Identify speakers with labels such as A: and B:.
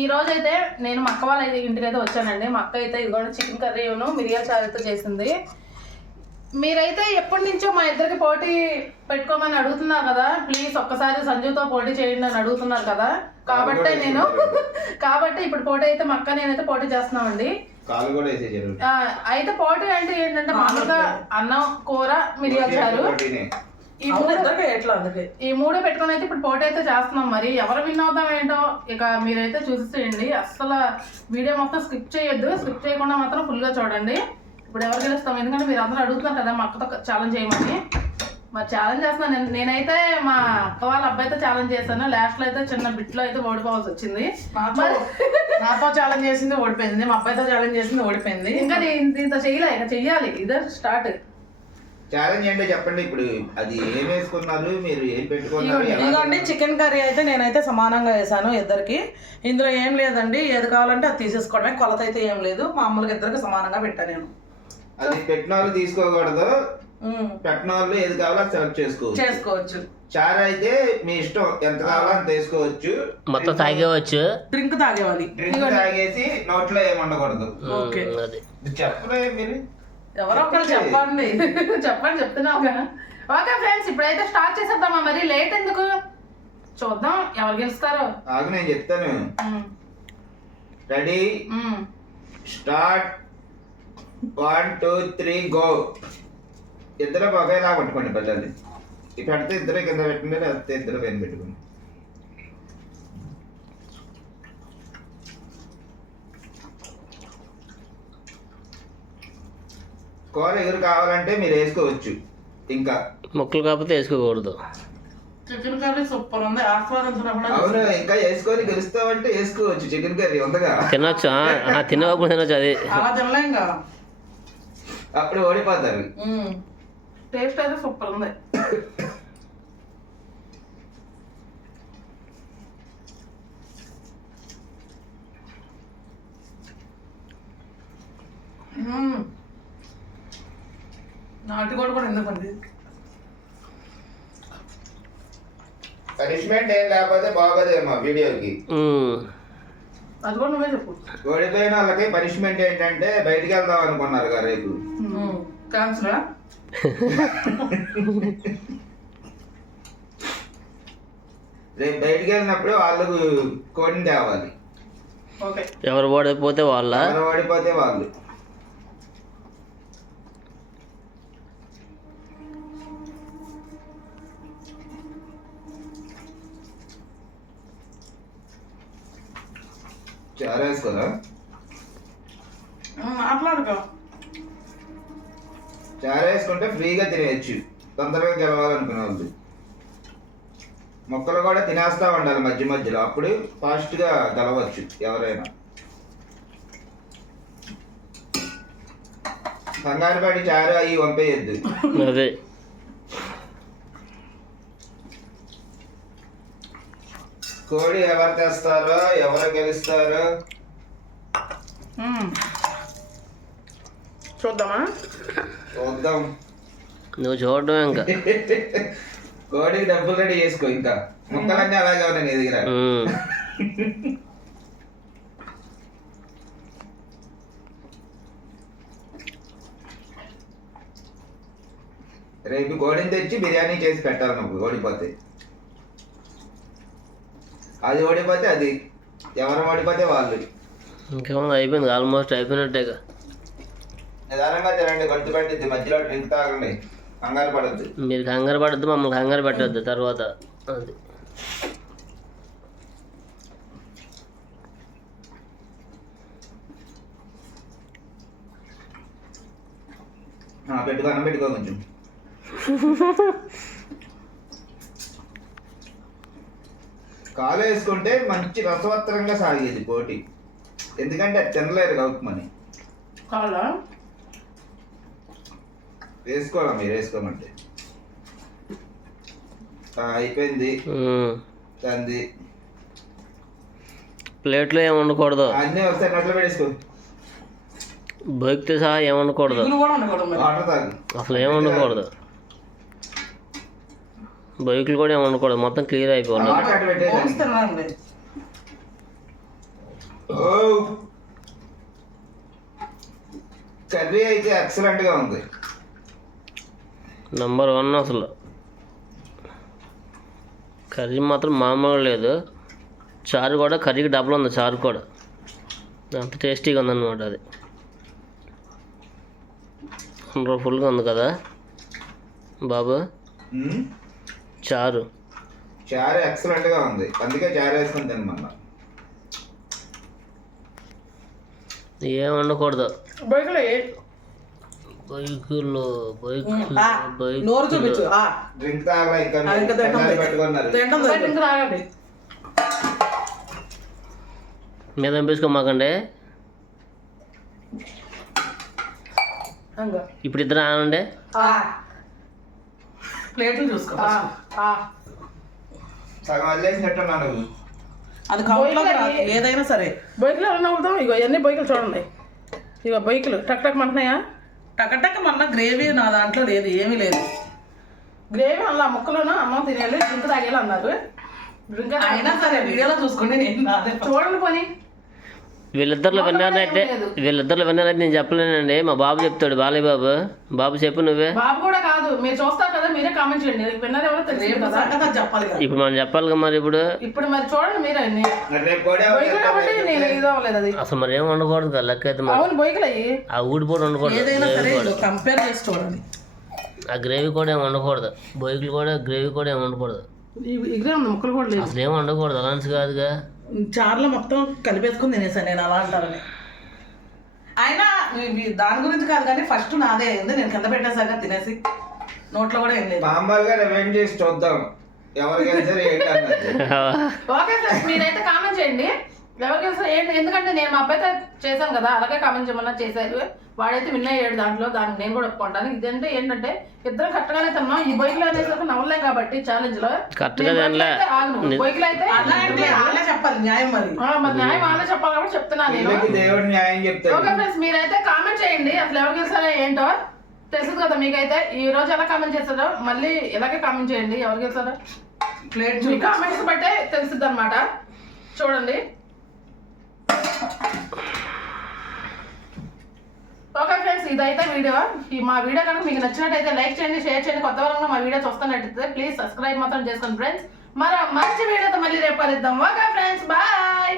A: ఈ రోజు అయితే నేను మా అక్క వాళ్ళ ఇంటికి అయితే వచ్చానండి. మా అక్క అయితే ఇదిగోండి చికెన్ కర్రీను మిరియాల చారుతో చేసింది. మీరైతే ఎప్పటి నుంచో మా ఇద్దరికి పోటీ పెట్టుకోమని అడుగుతున్నారు కదా. ప్లీజ్ ఒక్కసారి సంజుతో పోటీ చేయండి అని అడుగుతున్నారు కదా. కాబట్టి నేను కాబట్టి ఇప్పుడు పోటీ అయితే మా అక్క నేనైతే పోటీ చేస్తున్నామండి. అయితే పోటీ అంటే ఏంటంటే మామూలుగా అన్నం కూర మిరియాల చారు. ఈ మూడు
B: ఎట్లా అందుకే?
A: ఈ మూడు పెట్టుకొని అయితే ఇప్పుడు పోటీ అయితే చేస్తున్నాం మరి. ఎవరు విన్ అవుతాం ఏంటో ఇక మీరైతే చూసేయండి అస్సలు వీడియో మొత్తం స్కిప్ చేయొద్దు. స్కిప్ చేయకుండా మాత్రం ఫుల్గా చూడండి. ఇప్పుడు ఎవరు గెలుస్తాం? ఎందుకంటే మీరు అందరూ అడుగుతున్నారు కదా మా అక్కతో ఛాలెంజ్ చేయమని. మరి ఛాలెంజ్ చేస్తున్నాను నేను నేనైతే మా అక్క వాళ్ళ అబ్బాయితో ఛాలెంజ్ చేశాను. లాస్ట్లో అయితే చిన్న బిట్లో అయితే ఓడిపోవాల్సి వచ్చింది.
B: నాతో ఛాలెంజ్ చేసింది ఓడిపోయింది. మా అబ్బాయితో ఛాలెంజ్ చేసింది ఓడిపోయింది.
A: ఇంకా నేను ఇంత చెయ్యలే ఇక చెయ్యాలి. ఇదే స్టార్ట్
C: ఛాలెంజ్ ఏంటో చెప్పండి. ఇప్పుడు అది ఏం వేసుకున్నారు? మీరు ఏం పెట్టుకున్నారు?
B: ఇదిగోండి చికెన్ కర్రీ అయితే నేనైతే సమానంగా వేసాను ఇద్దరికి. ఇందులో ఏం లేదండి. ఏది కావాలంటే అది తీసేసుకోవడమే. కొలత అయితే ఏం లేదు. మామూలుగా ఇద్దరికి సమానంగా పెట్టాను నేను.
C: అది పెట్టిన వాళ్ళు తీసుకోకూడదు. పెట్టిన వాళ్ళు ఏది కావాలో అది సెలెక్ట్ చేసుకోవచ్చు.
B: చేసుకోవచ్చు.
C: చారు అయితే మీ ఇష్టం. ఎంత కావాలో అంత వేసుకోవచ్చు.
D: మొత్తం తాగేవచ్చు.
B: డ్రింక్ తాగేవాలి.
C: డ్రింక్ తాగేసి నోట్లో ఏమి ఉండకూడదు.
B: ఓకే.
C: చెప్పలే మీరు?
B: ఎవరో ఒకరు చెప్పండి.
A: చెప్పండి చెప్తున్నావు కదా ఓకే ఫ్రెండ్స్ ఇప్పుడైతే స్టార్ట్ చేసేద్దామా మరి? లేట్ ఎందుకు? చూద్దాం ఎవరు గెలుస్తారో.
C: ఆగు నేను చెప్తాను. Ready. Start one two three go ఇద్దరు ఒకేలా పట్టుకోండి పిల్లల్ని పెడితే ఇద్దరు కింద పెట్టండి లేకపోతే ఇద్దరు పైన పెట్టుకోండి. కూర ఎగురు కావాలంటే మీరు వేసుకోవచ్చు. ఇంకా.
D: ముక్కలు కాకపోతే వేసుకోకూడదు.
B: చికెన్ కర్రీ సూపర్ ఉంది. ఆస్వాదించినప్పుడు
C: అవును ఇంకా వేసుకొని గెలుస్తావంటే వేసుకోవచ్చు చికెన్ కర్రీ ఉందగా
D: తినొచ్చు? తినకుండా తినొచ్చు అది.
B: అలా తినలేంగా
C: అప్పుడు ఓడిపోతారు.
A: టేస్ట్ అయితే సూపర్ ఉంది.
B: నాటుకోడి కూడా ఎందుకండి
C: పనిష్మెంట్ ఏం లేకపోతే బాగోదేమో వీడియోకి.
A: అది కూడా నువ్వే చెప్పు.
C: ఓడిపోయిన వాళ్ళకి పనిష్మెంట్ ఏంటంటే బయటికి వెళ్దాం అనుకున్నారు కదా రేపు.
B: క్యాన్సరా
C: రేపు బయటికి వెళ్ళినప్పుడు వాళ్ళకు కోడిని తేవాలి.
B: ఓకే.
D: ఎవరు ఓడిపోతే వాళ్ళ?
C: ఎవరు ఓడిపోతే వాళ్ళు. చారు వేసుకోరా
B: మాట్లాడుకో
C: చారు వేసుకుంటే ఫ్రీగా తినేయచ్చు. తొందరగా గెలవాలనుకునే వాళ్ళు మొక్కలు కూడా తినేస్తా ఉండాలి మధ్య మధ్యలో. అప్పుడు ఫాస్ట్గా గెలవచ్చు ఎవరైనా. కంగారు పడి చారు అవి పంపేయద్దు
D: అదే.
C: కోడి ఎవరు తెస్తారో ఎవరు గెలుస్తారో?
A: చూద్దామా?
C: చూద్దాం.
D: నువ్వు చూడడం ఇంకా.
C: కోడికి డబ్బులు రెడీ చేసుకో ఇంకా. మొక్కలన్నీ అలాగే ఉన్నాయి నీ దగ్గర. రేపు కోడిని తెచ్చి బిర్యానీ చేసి పెట్టాలి నువ్వు ఓడిపోతే. అది ఓడిపోతే అది ఎవరు ఓడిపోతే వాళ్ళు.
D: ఇంకేముంది అయిపోయింది ఆల్మోస్ట్ అయిపోయినట్టేగా.
C: నిదానంగా తినండి గొంతు పట్టింది మధ్యలో డ్రింక్ తాగండి కంగారు పడద్దు.
D: మీరు కంగారు పడద్దు మమ్మల్ని కంగారు పెట్టద్దు తర్వాత. అది.
C: పెట్టుకో అన్నం పెట్టుకో కొంచెం. కాలు వేసుకుంటే మంచి రసవత్తరంగా సాగేది పోటీ. ఎందుకంటే అది తినలేరు గౌక్మని
A: కావాలా
C: వేసుకోవాలా మీరు? వేసుకోమంటే. ఆ, అయిపోయింది. తంది
D: ప్లేట్లో ఏం ఉండకూడదు
C: అన్నీ ఒకసారి నోట్లో పెట్టేసుకో.
D: బైక్తో సహా ఏం ఉండకూడదు
B: ఇగురు కూడా ఉండకూడదు మరి.
C: వాటర్ తాగు.
D: అసలు ఏం ఉండకూడదు బైకులు కూడా ఏమి ఉండకూడదు మొత్తం క్లియర్ అయిపోవాలి
C: కర్రీ అయితే ఉంది.
D: నంబర్ వన్ అసలు. కర్రీ మాత్రం మామూలు లేదు. చారు కూడా కర్రీకి డబ్బులు ఉంది చారు కూడా. అంత టేస్టీగా ఉందన్నమాట అది. ఫుల్గా ఉంది కదా బాబు. చారు.
C: చారు ఎక్సలెంట్గా ఉంది. అందుకే చారు వేసుకొని తినమన్నా.
D: ఏం వండకూడదు.
A: బొయ్యలు
D: బైకులు
B: ఆ, నోరు చూపించు ఆ,
C: డ్రింక్ తాగలా ఇంకా పెట్టుకున్నారు.
D: మీద పంపించుకోమాకండి ఇప్పుడు ఇద్దరు ఆనండి
A: ఆ,
B: ప్లేట్లు చూసుకో అది కౌంట్లోకి రాదు ఏదైనా సరే.
A: బొయ్యలు ఎలా నవ్వుతాం ఇగో ఇవన్నీ బొయ్యలు చూడండి. ఇగో బొయ్యలు టక్ టక్ మంటున్నాయా?
B: టకటక మళ్ళీ గ్రేవీ నా దాంట్లో లేదు ఏమీ లేదు.
A: గ్రేవీ అలా ముక్కలోను? అమ్మ తినేయాలి డ్రింక్ తాగేయాలి అన్నారు. డ్రింక్
B: అయినా సరే వీడియోలో చూసుకోండి నేను
A: చూడండి పోనీ.
D: వీళ్ళిద్దరిలో
A: లేదు.
D: వీళ్ళిద్దరిలో విన్నారైతే నేను చెప్పలేనండి. మా బాబు చెప్తాడు బాలయ్య బాబు. బాబు చెప్పు నువ్వే.
A: బాబు కూడా మీరు చూస్తారు కదా మీరే కామెంట్ చేయండి. విన్నర్ ఎవరో తెలియదు
B: రేపు
A: కదా.
B: సంగతి అది చెప్పాలి కదా.
D: ఇప్పుడు మనం చెప్పాలి కదా మరి ఇప్పుడు?
A: ఇప్పుడు మరి చూడండి మీరే అన్ని.
C: రేపు కూడా
A: బొయ్యలు కాబట్టి నేను ఇది అవ్వలేదు అది.
D: అసలు మరి ఏం వండకూడదు కదా లెక్క అయితే మరి.
A: అవును అయ్యి.
D: ఆ ఊడిపోడు వండకూడదు
B: ఏదైనా
D: గ్రేవీ
B: సరే
D: కూడా
B: కంపేర్ చేసి చూడండి.
D: ఆ గ్రేవీ కూడా ఏం వండకూడదు బొయ్యలు కూడా గ్రేవీ కూడా ఏం
A: ఇగ్రే ఉంది ముక్కలు కూడా లేదు
D: అసలు ఏం వండకూడదు అలాంటి కాదుగా.
B: చారులో మొత్తం కలిపేసుకుని తినేసాను నేను అలా అంటారని. అయినా ఇవి దాని గురించి కాదు కానీ ఫస్ట్ నాదే అయింది నేను కింద పెట్టేసాక తినేసి నోట్లో కూడా ఏం లేదు.
C: మామూలుగా రివైండ్ చేసి చూద్దాం. ఎవరికి సరే ఏంటి అన్నది.
A: ఓకే ఫ్రెండ్స్ మీరైతే కామెంట్ చేయండి. ఎవరికి తెలుసు ఏంటి ఎందుకంటే నేను మా అబ్బాయితో చేశాను కదా అలాగే కామెంట్ చేయమన్నా చేశారు. వాడైతే విన్ అయ్యాడు దాంట్లో దానికి నేను కూడా ఒప్పుకుంటాను. ఇదంటే ఏంటంటే ఇద్దరం కరెక్ట్గానే తిన్నాం. ఈ బైక్లో అనేసరికి నవ్వలేం కాబట్టి ఛాలెంజ్లో.
D: కరెక్ట్గా తినలే.
A: బైక్లో అయితే
B: అలా చెప్పాలి న్యాయం మరి.
A: ఆ, మరి న్యాయం వాళ్ళే చెప్పాలి కాబట్టి చెప్తున్నాను నేను.
C: దేవుడు న్యాయం చెప్తాడు.
A: ఓకే ఫ్రెండ్స్ మీరైతే కామెంట్ చేయండి. అసలు ఎవరికి తెలుసా ఏంటో తెలుసు కదా మీకైతే ఈ రోజు ఎలా కామెంట్ చేస్తారో మళ్ళీ ఇలాగే కామెంట్ చేయండి. ఎవరికి తెలుసారో
B: ప్లేట్
A: మీ కామెంట్స్ బట్టే తెలుస్తుంది అనమాట చూడండి. ఓకే ఫ్రెండ్స్ ఇదైతే వీడియో. ఈ మా వీడియో కనుక మీకు నచ్చినట్టయితే లైక్ చేయండి షేర్ చేయండి. కొత్త వరకు మా వీడియో చూస్తున్నట్టయితే ప్లీజ్ సబ్స్క్రైబ్ మాత్రం చేసుకోండి ఫ్రెండ్స్ మరి మంచి వీడియోతో మళ్ళీ రేపు కలుద్దాం. Okay friends bye